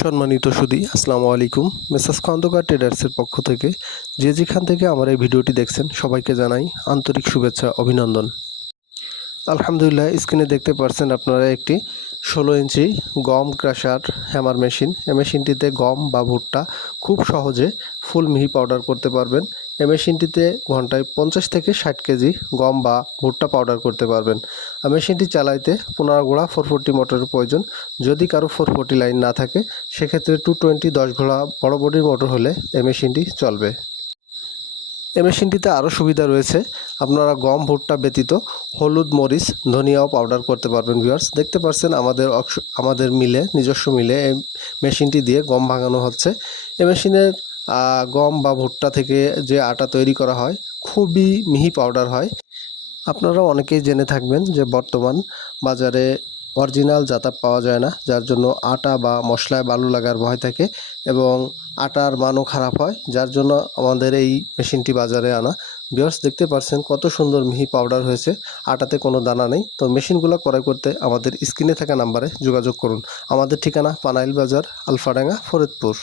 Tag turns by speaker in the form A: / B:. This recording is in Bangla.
A: সম্মানিত সুদী, আসসালামু আলাইকুম। মেসাস খন্দকার ট্রেডার্সের পক্ষ থেকে যে যেখান থেকে আমার এই ভিডিওটি দেখছেন সবাইকে জানাই আন্তরিক শুভেচ্ছা, অভিনন্দন। আলহামদুলিল্লাহ, স্ক্রিনে দেখতে পাচ্ছেন আপনারা একটি ষোলো ইঞ্চি গম ক্রাশার হ্যামার মেশিন। এই মেশিনটিতে গম বা ভুট্টা খুব সহজে ফুল মিহি পাউডার করতে পারবেন। এই মেশিনটিতে ঘন্টায় পঞ্চাশ থেকে ষাট কেজি গম বা ভুট্টা পাউডার করতে পারবেন। মেশিনটি চালাইতে পনেরো ঘোড়া ফোর ফোরটি মোটরের প্রয়োজন। যদি কারও ফোর ফোরটি লাইন না থাকে, সেক্ষেত্রে টু টোয়েন্টি দশ ঘোড়া বড় বডির মোটর হলে এই মেশিনটি চলবে। এই মেশিনটিতে আরও সুবিধা রয়েছে। আপনারা গম ভুট্টা ব্যতীত হলুদ, মরিচ, ধনিয়াও পাউডার করতে পারবেন ভিউয়ার্স দেখতে পাচ্ছেন আমাদের আমাদের মিলে, নিজস্ব মিলে এই মেশিনটি দিয়ে গম ভাঙানো হচ্ছে। এই মেশিনের গম বা ভুট্টা থেকে যে আটা তৈরি করা হয়, খুবই মিহি পাউডার হয়। আপনারা অনেকেই জেনে থাকবেন যে বর্তমান বাজারে অরিজিনাল জাতা পাওয়া যায় না, যার জন্য আটা বা মশলায় বালু লাগার ভয় থাকে এবং আটার মানও খারাপ হয়, যার জন্য আমাদের এই মেশিনটি বাজারে আনা। বিয়ার্স দেখতে পাচ্ছেন কত সুন্দর মিহি পাউডার হয়েছে, আটাতে কোনো দানা নেই। তো মেশিনগুলো ক্রয় করতে আমাদের স্ক্রিনে থাকা নাম্বারে যোগাযোগ করুন। আমাদের ঠিকানা পানাইল বাজার, আলফাডাঙ্গা, ফরিদপুর।